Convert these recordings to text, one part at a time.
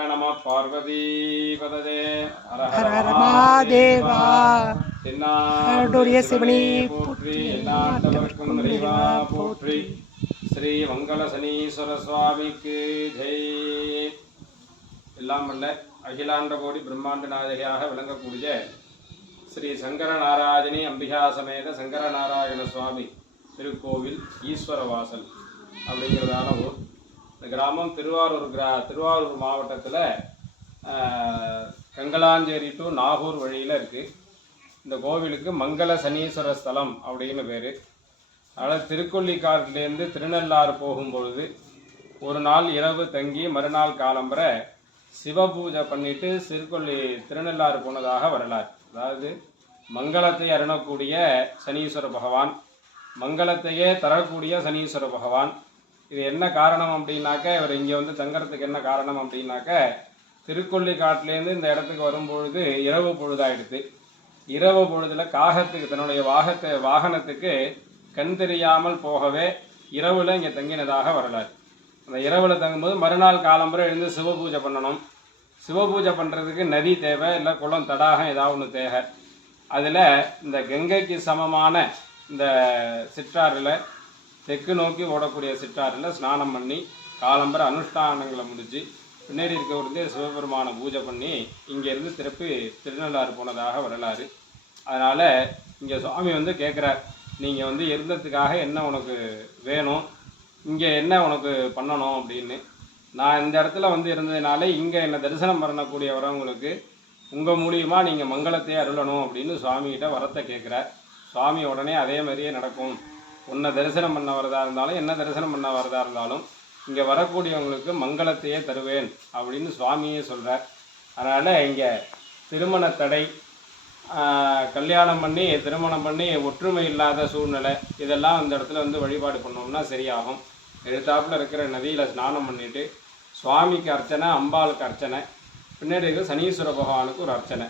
நம பார்வதி பததே ஹர ஹர ஹர மகாதேவா. தென்னாடுடைய சிவனே போற்றி, எந்நாட்டவர்க்கும் இறைவா போற்றி. ஸ்ரீ மங்கள சனீஸ்வர சுவாமிக்கு ஜெய். எல்லாம் வல்ல அகிலாண்ட கோடி பிரம்மாண்ட நாயகியாக விளங்கக்கூடிய ஸ்ரீ சங்கரநாராயணி அம்பிகா சமேத சங்கரநாராயண சுவாமி திருக்கோவில் ஈஸ்வரவாசல் அப்படிங்கிறதான ஊர். இந்த கிராமம் திருவாரூர் மாவட்டத்தில் கங்கலாஞ்சேரி டு நாகூர் வழியில் இருக்குது. இந்த கோவிலுக்கு மங்கள சனீஸ்வர ஸ்தலம் அப்படின்னு பேர். அதனால் திருக்கொள்ளிக்காட்டிலேருந்து திருநள்ளாறு போகும்பொழுது ஒரு நாள் இரவு தங்கி மறுநாள் காலம்பரை சிவபூஜை பண்ணிட்டு திருநள்ளாறு போனதாக வரலாறு. அதாவது மங்களத்தை அருணக்கூடிய சனீஸ்வர பகவான், மங்களத்தையே தரக்கூடிய சனீஸ்வர பகவான். இது என்ன காரணம் அப்படின்னாக்க, இவர் இங்கே வந்து தங்கறதுக்கு என்ன காரணம் அப்படின்னாக்க, திருக்கொள்ளிக்காட்டிலேருந்து இந்த இடத்துக்கு வரும்பொழுது இரவு பொழுதாயிடுது. இரவு பொழுதில் காகத்துக்கு தன்னுடைய வாகனத்துக்கு கண் தெரியாமல் போகவே இரவில் இங்கே தங்கினதாக வரலாறு. அந்த இரவில் தங்கும்போது மறுநாள் காலம்புரை எழுந்து சிவபூஜை பண்ணணும். சிவபூஜை பண்ணுறதுக்கு நதி தேவை, இல்லை குளம் தடாகம் ஏதாவது ஒன்று தேவை. அதில் இந்த கங்கைக்கு சமமான இந்த சிற்றாறில் தெற்கு நோக்கி ஓடக்கூடிய சிற்றாறில் ஸ்நானம் பண்ணி காலம்பரை அனுஷ்டானங்களை முடித்து பின்னாடி இருக்கிறது சிவபெருமான பூஜை பண்ணி இங்கேருந்து திருப்பி திருநள்ளாறு போனதாக வரலாறு. அதனால் இங்கே சுவாமி வந்து கேட்குறார், நீங்கள் வந்து இருந்ததுக்காக என்ன உனக்கு வேணும், இங்கே என்ன உனக்கு பண்ணணும் அப்படின்னு. நான் இந்த இடத்துல வந்து இருந்ததுனால இங்கே என்னை தரிசனம் பண்ணக்கூடிய வரவங்களுக்கு உங்கள் மூலியமாக நீங்கள் மங்களத்தையே அருளணும் அப்படின்னு சுவாமிகிட்ட வரத்தை கேட்குறார். சுவாமி உடனே அதே மாதிரியே நடக்கும், உன்னை தரிசனம் பண்ண வரதா இருந்தாலும் என்ன தரிசனம் பண்ண வரதா இருந்தாலும் இங்கே வரக்கூடியவங்களுக்கு மங்களத்தையே தருவேன் அப்படின்னு சுவாமியே சொல்கிறார். அதனால் இங்கே திருமண தடை, கல்யாணம் பண்ணி திருமணம் பண்ணி ஒற்றுமை இல்லாத சூழ்நிலை, இதெல்லாம் அந்த இடத்துல வந்து வழிபாடு பண்ணோம்னா சரியாகும். எழுத்தாப்பில் இருக்கிற நதியில் ஸ்நானம் பண்ணிவிட்டு சுவாமிக்கு அர்ச்சனை, அம்பாளுக்கு அர்ச்சனை, பின்னாடி இருக்கிற சனீஸ்வர பகவானுக்கு ஒரு அர்ச்சனை,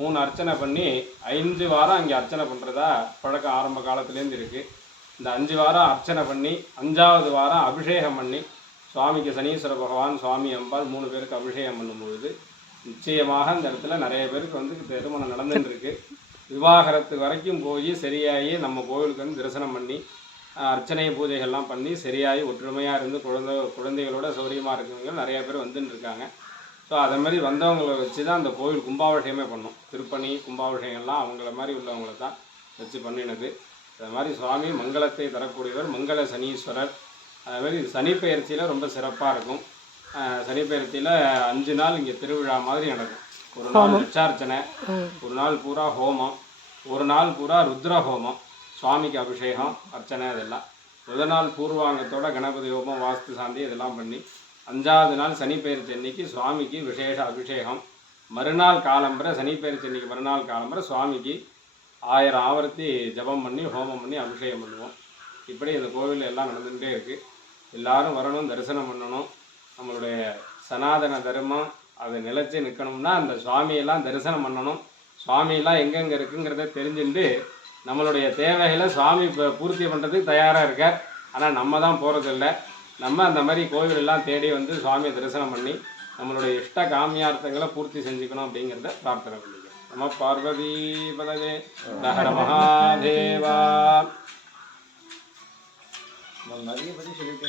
3 அர்ச்சனை பண்ணி 5 வாரம் அங்கே அர்ச்சனை பண்ணுறதா பழக்கம் ஆரம்ப காலத்துலேருந்து இருக்குது. இந்த 5 வாரம் அர்ச்சனை பண்ணி 5ஆவது வாரம் அபிஷேகம் பண்ணி சுவாமிக்கு சனீஸ்வர பகவான், சுவாமி, அம்பாள் 3 பேருக்கு அபிஷேகம் பண்ணும்பொழுது நிச்சயமாக இந்த இடத்துல நிறைய பேருக்கு வந்து திருமணம் நடந்துட்டு இருக்கு. விவாகரத்து வரைக்கும் போய் சரியாகி நம்ம கோவிலுக்கு வந்து தரிசனம் பண்ணி அர்ச்சனை பூஜைகள்லாம் பண்ணி சரியாகி ஒற்றுமையாக இருந்து குழந்தைகளோட சௌரியமாக இருக்கிறவங்க நிறைய பேர் வந்துட்டு இருக்காங்க. ஸோ அதை மாதிரி வந்தவங்களை வச்சு தான் அந்த கோவில் கும்பாபிஷேகமே பண்ணோம். திருப்பணி கும்பாபிஷேகம்லாம் அவங்கள மாதிரி உள்ளவங்கள தான் வச்சு பண்ணினது. அது மாதிரி சுவாமி மங்களத்தை தரக்கூடியவர் மங்கள சனீஸ்வரர். அது மாதிரி சனிப்பெயர்ச்சியில் ரொம்ப சிறப்பாக இருக்கும். சனிப்பெயர்ச்சியில் 5 நாள் இங்கே திருவிழா மாதிரி நடக்கும். ஒரு நாள் லட்சார்ச்சனை, ஒரு நாள் பூரா ஹோமம், ஒரு நாள் பூரா ருத்ர ஹோமம், சுவாமிக்கு அபிஷேகம் அர்ச்சனை, இதெல்லாம். முதல் நாள் பூர்வாங்கத்தோட கணபதி ஹோமம், வாஸ்து சாந்தி இதெல்லாம் பண்ணி 5ஆவது நாள் சனிப்பெயர்ச்சி அன்னைக்கு சுவாமிக்கு விசேஷ அபிஷேகம். மறுநாள் காலம்பரை சனிப்பெயர்ச்சி அன்னைக்கு மறுநாள் காலம்பரை சுவாமிக்கு 1000 ஆவர்த்தி ஜபம் பண்ணி ஹோமம் பண்ணி அபிஷேகம் பண்ணுவோம். இப்படி இந்த கோவில் எல்லாம் நடந்துகிட்டே இருக்குது. எல்லாரும் வரணும், தரிசனம் பண்ணணும். நம்மளுடைய சனாதன தர்மம் அதை நிலைச்சி நிற்கணும்னா அந்த சுவாமியெல்லாம் தரிசனம் பண்ணணும். சுவாமியெல்லாம் எங்கெங்கே இருக்குங்கிறத தெரிஞ்சுட்டு நம்மளுடைய தேவைகளை சுவாமி பூர்த்தி பண்ணுறதுக்கு தயாராக இருக்கார். ஆனால் நம்ம தான் போகிறதில்ல. நம்ம அந்த மாதிரி கோவிலெல்லாம் தேடி வந்து சுவாமியை தரிசனம் பண்ணி நம்மளுடைய இஷ்ட காமியார்த்தங்களை பூர்த்தி செஞ்சுக்கணும் அப்படிங்கிறத பிரார்த்தனை பண்ணிக்கிறோம். நம பார்வதி பதவே ஹர மகாதேவா. நிறைய பற்றி சொல்லிட்டு